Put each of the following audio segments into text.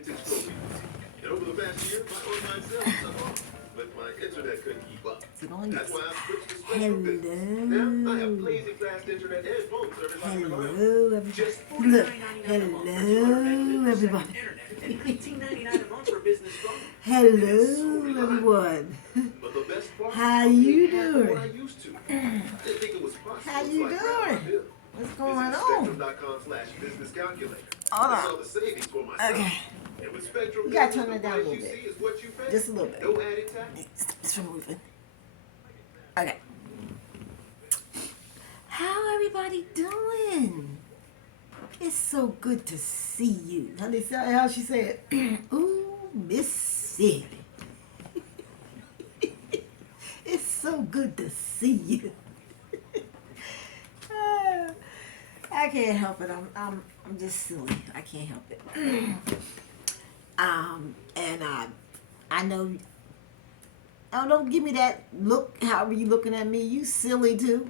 vintage trophy boutique. And over the past year, my online sales took off, but my internet couldn't keep up. That's why I switched to Spectrum Business. Now I have blazing fast internet and phone service I can rely on. Hello, everybody. Just Look, $49.99 a month for hello, 200 everybody. internet and $19.99 a month for business phone. Hello, everyone. But the best part, How I'm you paying half of what I doing? used to. Didn't think it was possible. How you So I grabbed my doing? bill. What's going Visit on? Spectrum.com/business calculator. Hold I saw on. the savings for myself. Okay. And with Spectrum You gotta Business, turn the it down a price little you bit. see is what you pay. Just a little bit. No added tax. It's moving. Okay. How everybody doing? It's so good to see you. How she said, ooh, Mississippi. It's so good to see you. I can't help it. I'm just silly. I can't help it. And I know. Oh, don't give me that look. However you looking at me, you silly too.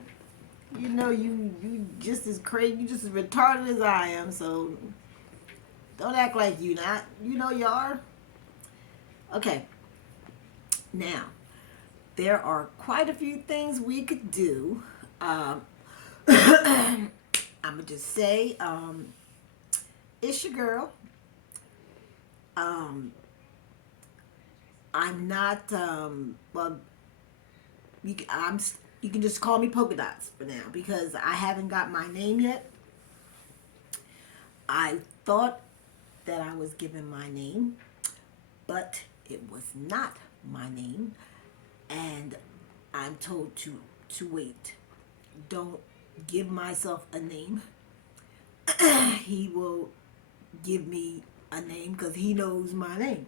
You know you just as crazy, you just as retarded as I am. So don't act like you not. You know you are. Okay. Now there are quite a few things we could do. I'm gonna just say, it's your girl. I'm not. Well, you can just call me Polka Dots for now because I haven't got my name yet. I thought that I was given my name, but it was not my name, and I'm told to wait. Don't give myself a name. He will give me a name because he knows my name.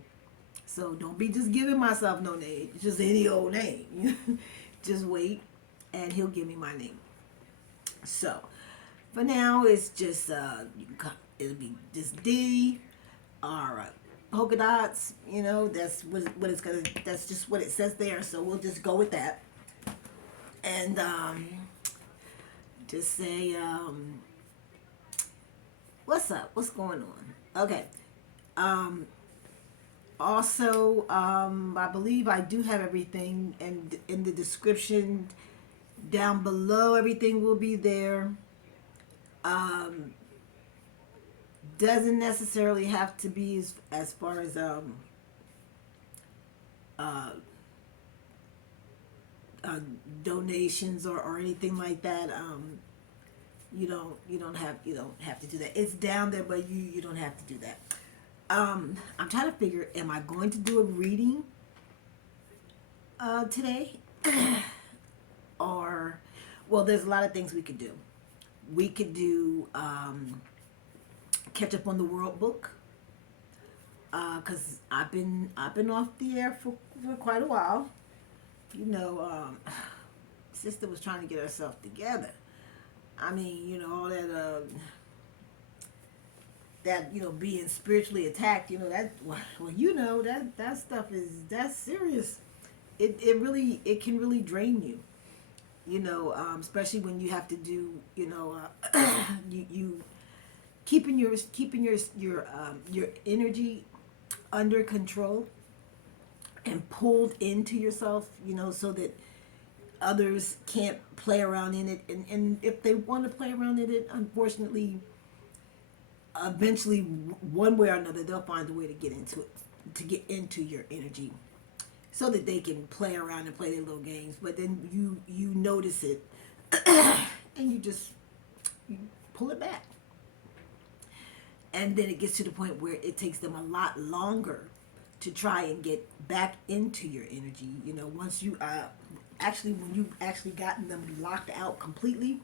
So don't be just giving myself no name. It's just any old name. Just wait and he'll give me my name. So for now it's just it'll be just D or polka dots. You know, that's what it's gonna. That's just what it says there. So we'll just go with that. And just say what's up? What's going on? Okay. Also, I believe I do have everything, and in the description down below, everything will be there. Doesn't necessarily have to be as far as donations or anything like that. You don't have to do that. It's down there, but you don't have to do that. I'm trying to figure, am I going to do a reading today? Or, well, there's a lot of things we could do. We could do catch up on the World Book, because I've been off the air for quite a while. You know, sister was trying to get herself together. I mean, you know, all that being spiritually attacked, you know, that, well, you know, that stuff that's serious. It can really drain you, you know, especially when you have to do, you know, you keeping your energy under control and pulled into yourself, you know, so that others can't play around in it, and if they want to play around in it, unfortunately, eventually, one way or another, they'll find a way to get into your energy, so that they can play around and play their little games. But then you notice it, and you pull it back, and then it gets to the point where it takes them a lot longer to try and get back into your energy. You know, once you when you've actually gotten them locked out completely,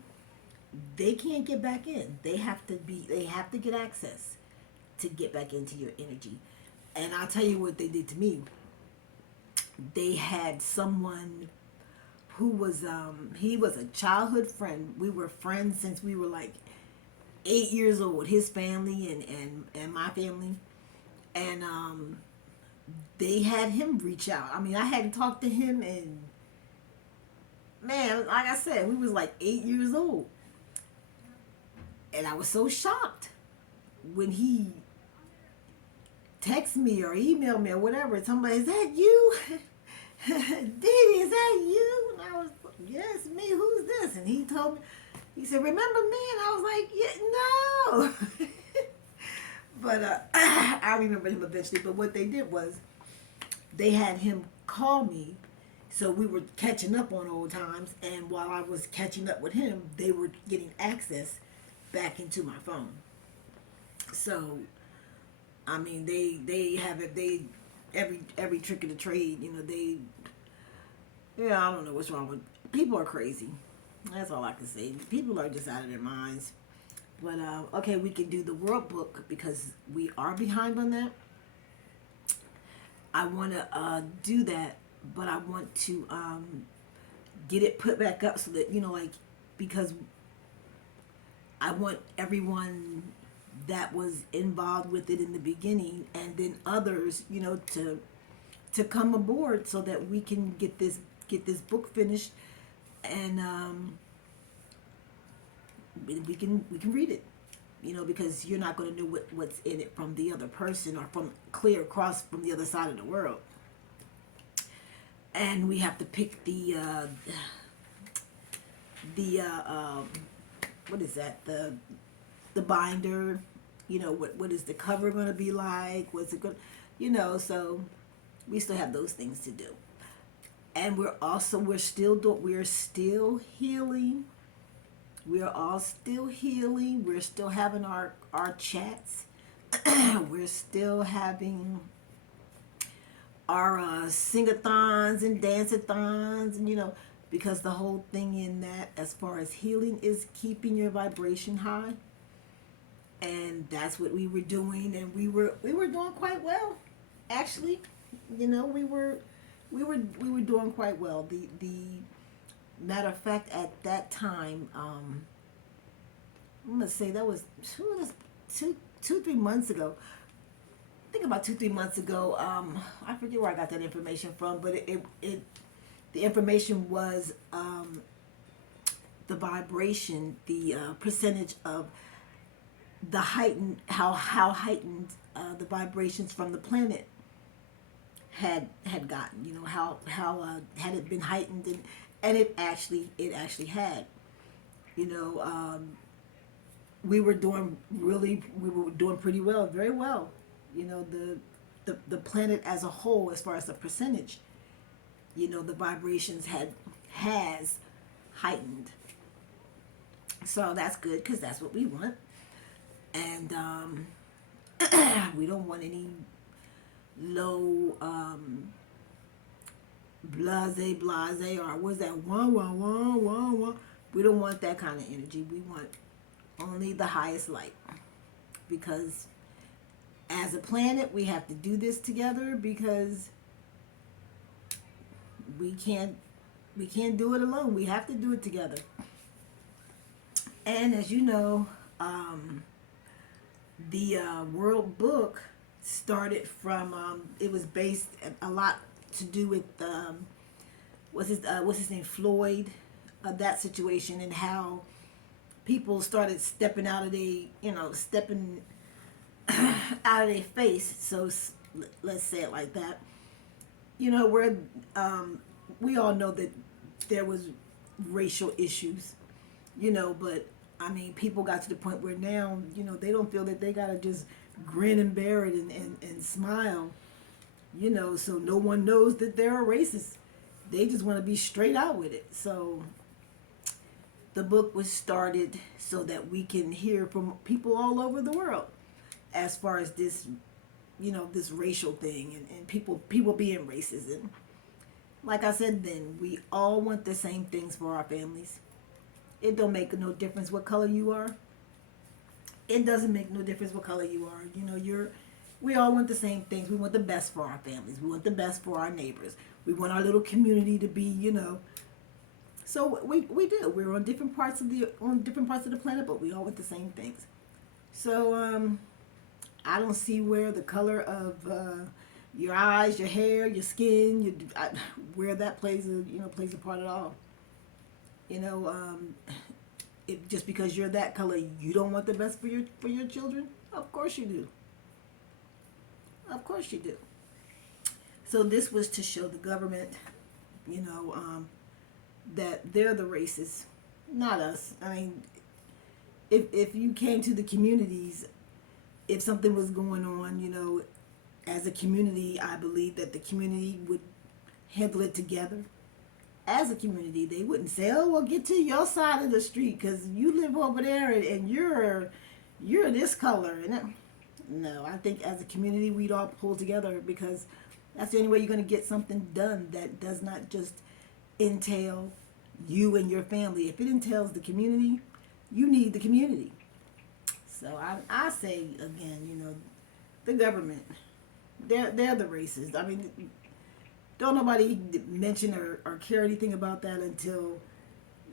they can't get back in. They have to get access to get back into your energy. And I'll tell you what they did to me. They had someone who was he was a childhood friend. We were friends since we were like 8 years old. His family and my family. And they had him reach out. I mean, I hadn't talked to him, and man, like I said, we was like 8 years old. And I was so shocked when he text me or email me or whatever. Somebody, is that you? Diddy, is that you? And I was, yes, me. Who's this? And he told me, he said, remember me? And I was like, yeah, no. But I remember him eventually. But what they did was they had him call me. So we were catching up on old times. And while I was catching up with him, they were getting access back into my phone. So, I mean, they have it. They every trick of the trade. You know, I don't know what's wrong with people. Are crazy. That's all I can say. People are just out of their minds. But okay, we can do the World Book because we are behind on that. I want to do that, but I want to get it put back up so that, like, because I want everyone that was involved with it in the beginning and then others, to come aboard so that we can get this book finished and we can read it, because you're not going to know what's in it from the other person or from clear across from the other side of the world. And we have to pick the what is that, the binder, what is the cover going to be like, what's it going, so we still have those things to do. And we're still healing. We are all still healing. We're still having our chats. We're still having our sing-a-thons and dance-a-thons, and because the whole thing in that, as far as healing, is keeping your vibration high. And that's what we were doing, and we were doing quite well, actually. We were doing quite well. The matter of fact, at that time, I'm gonna say that was 3 months ago. I think about 2-3 months ago. I forget where I got that information from, but the information was the vibration, the percentage of the heightened, how heightened the vibrations from the planet had gotten. How had it been heightened, and it actually had. We were doing pretty well, very well. The planet as a whole, as far as the percentage, the vibrations has heightened. So that's good, because that's what we want. And we don't want any low blase, or what's that, wah. We don't want that kind of energy. We want only the highest light, because as a planet we have to do this together, because we can't do it alone. We have to do it together. And as you know, the World Book started from it was based a lot to do with what's his name, Floyd, that situation, and how people started stepping out of their face. So let's say it like that. Where we all know that there was racial issues, but I mean, people got to the point where now, they don't feel that they gotta just grin and bear it and smile, so no one knows that they're a racist. They just want to be straight out with it. So the book was started so that we can hear from people all over the world as far as this, this racial thing and people being racist. And like I said then, we all want the same things for our families. It don't make no difference what color you are. It doesn't make no difference what color you are. We all want the same things. We want the best for our families. We want the best for our neighbors. We want our little community to be, So we do. We're on different parts of the planet, but we all want the same things. So I don't see where the color of your eyes, your hair, your skin, where that plays a part at all. Just because you're that color, you don't want the best for your children? Of course you do. Of course you do. So this was to show the government, you know, that they're the racists, not us. I mean, if you came to the communities, if something was going on, you know, as a community, I believe that the community would handle it together. As a community, they wouldn't say, "Oh, well, get to your side of the street because you live over there and you're this color." And no, I think as a community, we'd all pull together because that's the only way you're going to get something done that does not just entail you and your family. If it entails the community, you need the community. So I say again, you know, the government, they're the racists. I mean, don't nobody mention or care anything about that until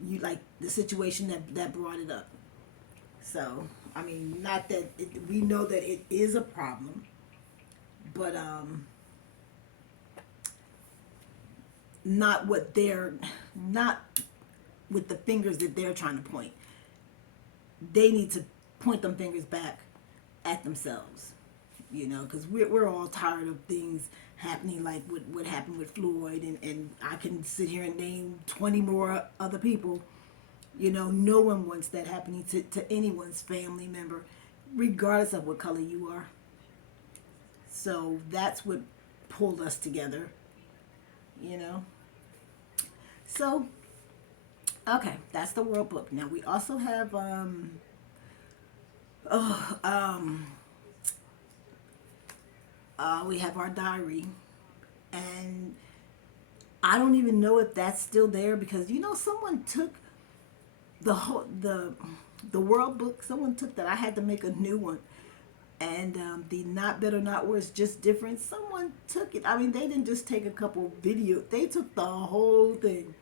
you like the situation that brought it up. So I mean, not that we know that it is a problem, but not what they're not with the fingers that they're trying to point. They need to point them fingers back at themselves, you know, because we're all tired of things happening like what happened with Floyd, and I can sit here and name 20 more other people. You know, no one wants that happening to anyone's family member, regardless of what color you are. So that's what pulled us together, you know. So, okay, that's the World Book. Now we also have we have our diary, and I don't even know if that's still there because you know someone took the World Book. Someone took that. I had to make a new one, and the Not Better Not Worse Just Different. Someone took it. I mean, they didn't just take a couple videos. They took the whole thing.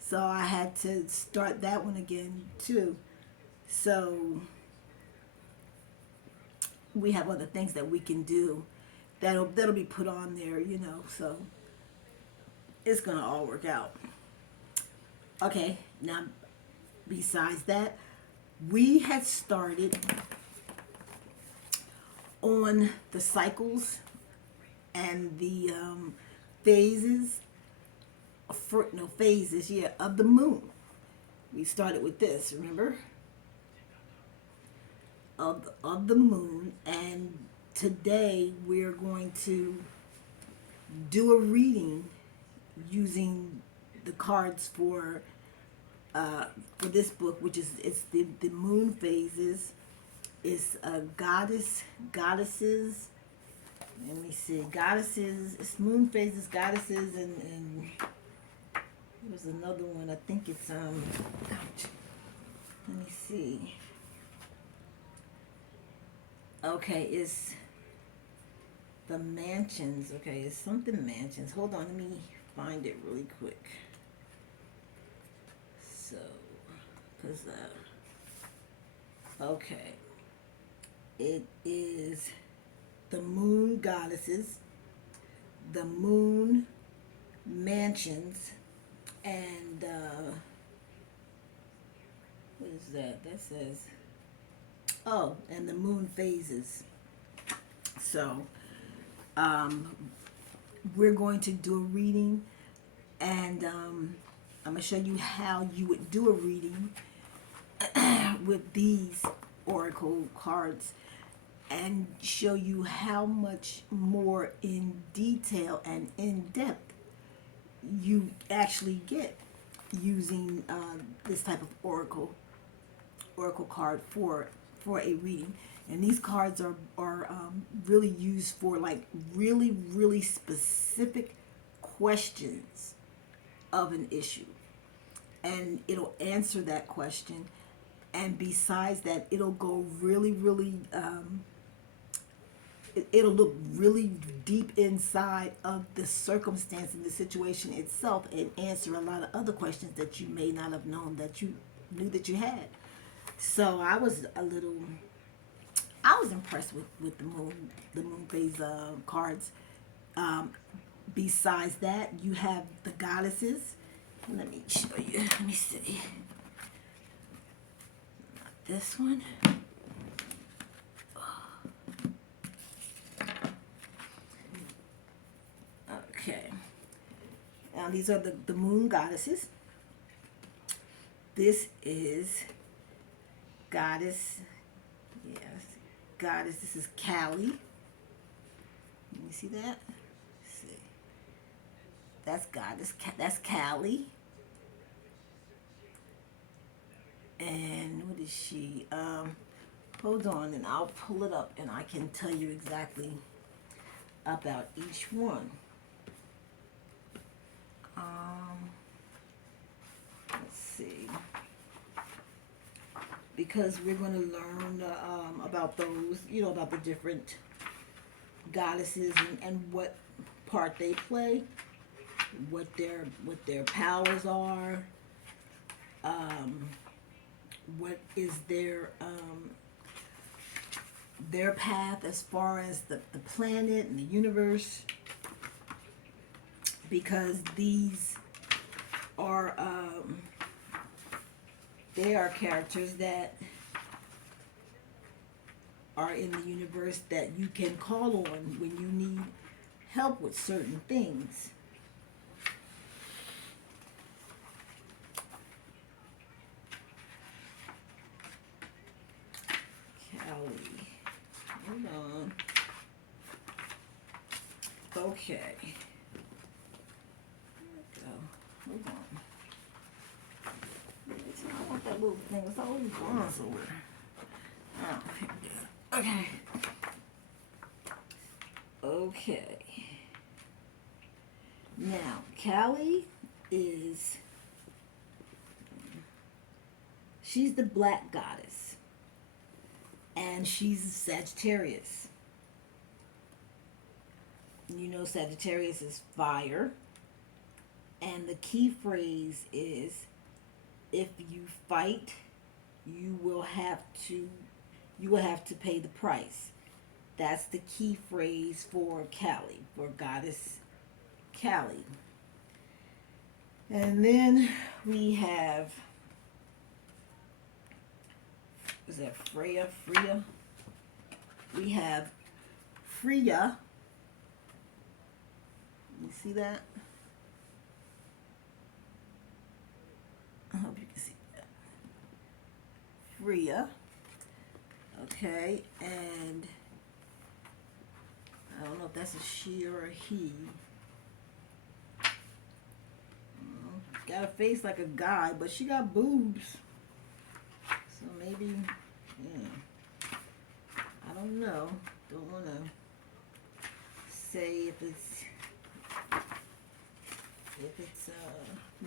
So I had to start that one again too. So we have other things that we can do that'll be put on there, you know. So it's gonna all work out. Okay, now besides that, we had started on the cycles and the phases of the moon. We started with this, remember? Of the moon, and today we're going to do a reading using the cards for this book, which is it's the moon phases. It's goddesses. Let me see, goddesses. It's moon phases, goddesses, and there's another one. I think it's ouch. Let me see. Okay, it's the mansions. Okay, it's something mansions. Hold on, let me find it really quick. So, cause okay, it is the moon goddesses, the moon mansions, and what is that? That says, oh, and the moon phases. So, we're going to do a reading, and I'm going to show you how you would do a reading with these oracle cards and show you how much more in detail and in depth you actually get using this type of oracle card for a reading. And these cards are really used for like really specific questions of an issue, and it'll answer that question. And besides that, it'll go really it'll look really deep inside of the circumstance and the situation itself, and answer a lot of other questions that you may not have known that you knew that you had. So I was impressed with the moon phase cards. Besides that, you have the goddesses. Let me show you. Let me see. Not this one. Now these are the moon goddesses. This is goddess, yes, goddess, this is Kali. Let me see that. Let's see. That's goddess, that's Kali. And what is she? Hold on, and I'll pull it up and I can tell you exactly about each one. Let's see. Because we're going to learn about those, about the different goddesses and what part they play, what their powers are, what is their path as far as the planet and the universe, because these are they are characters that are in the universe that you can call on when you need help with certain things. Kali. Hold on. Okay. Hold on. I want that little thing. It's always gone somewhere. Oh, okay. Okay. Now, Kali she's the black goddess. And she's Sagittarius. You know Sagittarius is fire. And the key phrase is, if you fight, you will have to pay the price. That's the key phrase for Kali, for goddess Kali. And then we have, is that Freya? We have Freya. You see that? I hope you can see that. Freya. Okay, and I don't know if that's a she or a he. Got a face like a guy, but she got boobs. So maybe, yeah. I don't know. Don't want to say if it's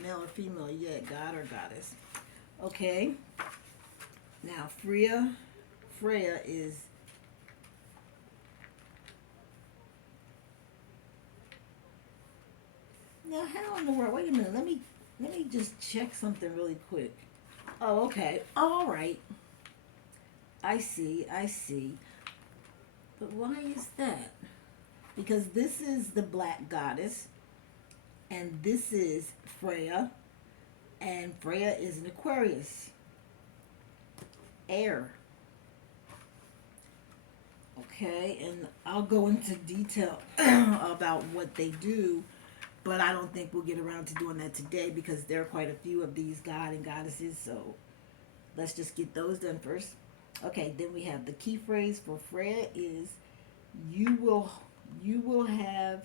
male or female yet, god or goddess. Okay. Now Freya is now how in the world? Wait a minute. Let me just check something really quick. Oh, okay. All right. I see. But why is that? Because this is the black goddess, and this is Freya, and Freya is an Aquarius. Air. Okay, and I'll go into detail about what they do, but I don't think we'll get around to doing that today because there are quite a few of these god and goddesses, so let's just get those done first. Okay, then we have the key phrase for Freya is you will have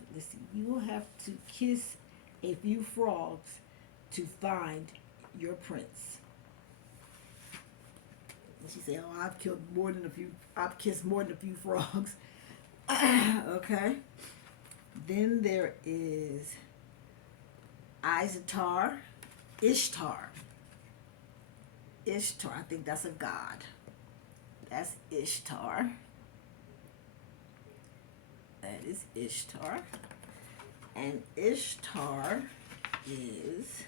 to kiss a few frogs to find your prince. And she said, "Oh, I've kissed more than a few frogs." Okay. Then there is Ishtar. I think that's a god. That's Ishtar. That is Ishtar. And Ishtar is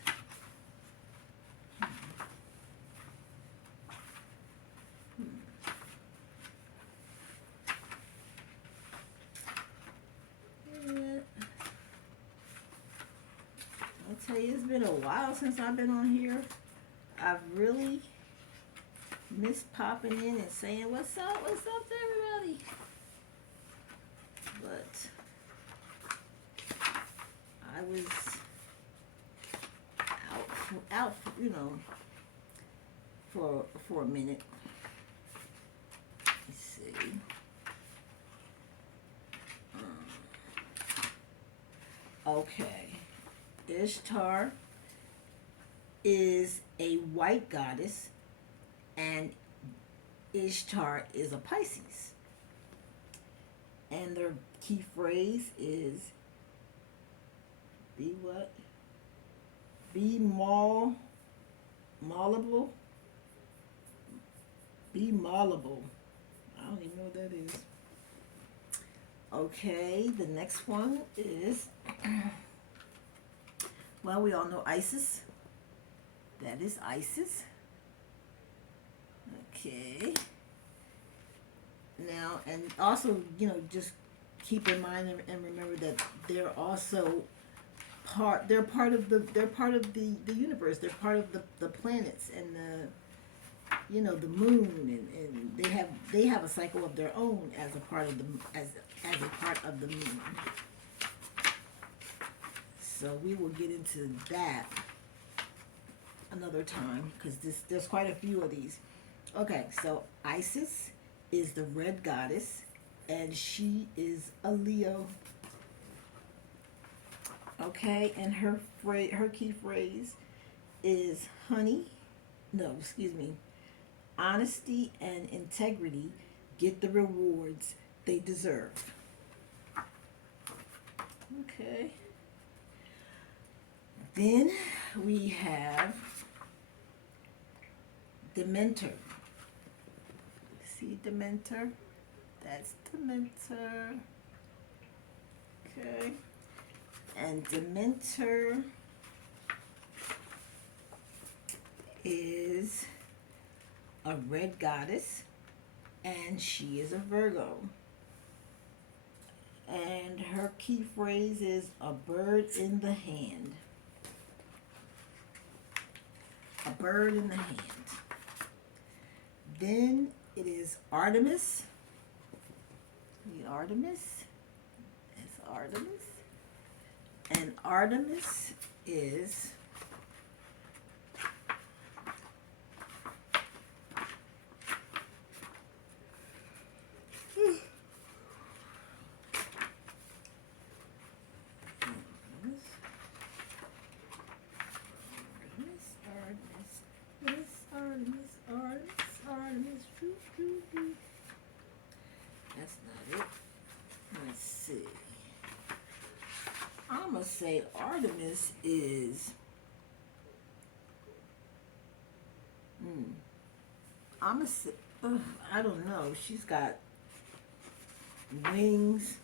I'll tell you, it's been a while since I've been on here. I've really missed popping in and saying, what's up to everybody? But I was out, for a minute. Let's see. Okay. Ishtar is a white goddess, and Ishtar is a Pisces. And their key phrase is be what? Be malleable. Be malleable. I don't even know what that is. Okay, the next one is, well, we all know Isis. That is Isis. Okay. Now, and also, just keep in mind and remember that they're also they're part of the universe. They're part of the planets and the moon, and they have a cycle of their own as a part of the moon. So we will get into that another time, because there's quite a few of these. Okay, so Isis is the red goddess, and she is a Leo. Okay, and her key phrase is honesty and integrity get the rewards they deserve. Okay. Then we have Demeter. See Demeter? That's Demeter. Okay. And Demeter is a red goddess, and she is a Virgo. And her key phrase is a bird in the hand. A bird in the hand. Then it is Artemis. It's Artemis. And Artemis is Artemis. That's not it. Let's see. I'm going to say Artemis is I'm going to say, I don't know. She's got wings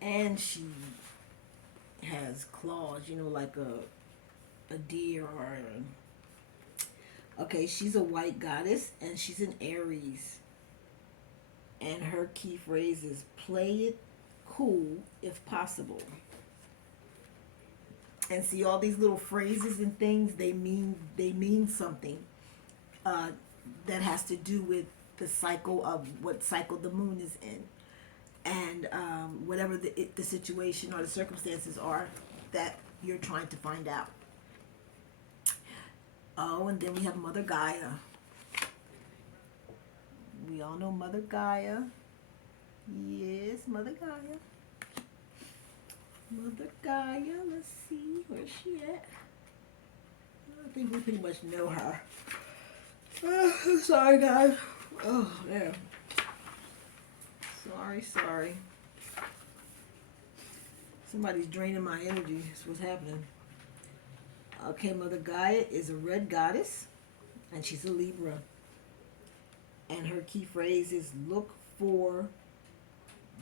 and she has claws, like a deer or okay, she's a white goddess and she's an Aries. And her key phrase is play it cool if possible. And see, all these little phrases and things, they mean something that has to do with the cycle of what cycle the moon is in, and whatever the situation or the circumstances are that you're trying to find out. Oh, and then we have Mother Gaia. We all know Mother Gaia. Yes, Mother Gaia. Mother Gaia, let's see, where's she at? I think we pretty much know her. Sorry, guys. Oh, there. Sorry. Somebody's draining my energy. That's what's happening. Okay, Mother Gaia is a red goddess, and she's a Libra. And her key phrase is look for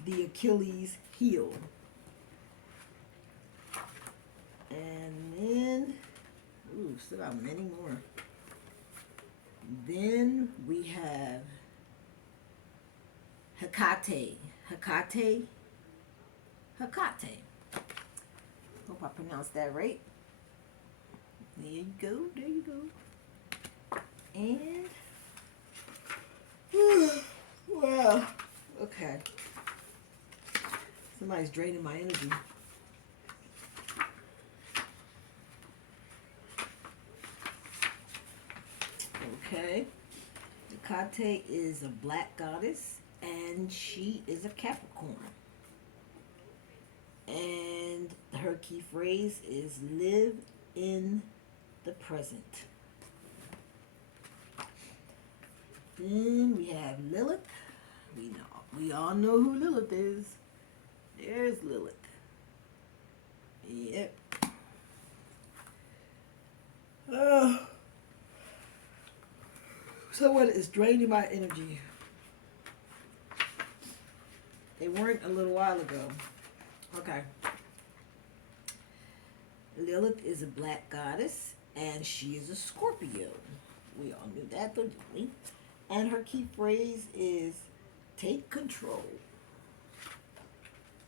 the Achilles heel. And then, still got many more. Then we have Hecate. Hope I pronounced that right. There you go. And, wow, okay. Somebody's draining my energy. Hecate is a black goddess, and she is a Capricorn. And her key phrase is live in the present. Then we have Lilith. We all know who Lilith is. There's Lilith. Yep. So what is draining my energy? They weren't a little while ago. Okay. Lilith is a black goddess, and she is a Scorpio. We all knew that, didn't we? And her key phrase is take control.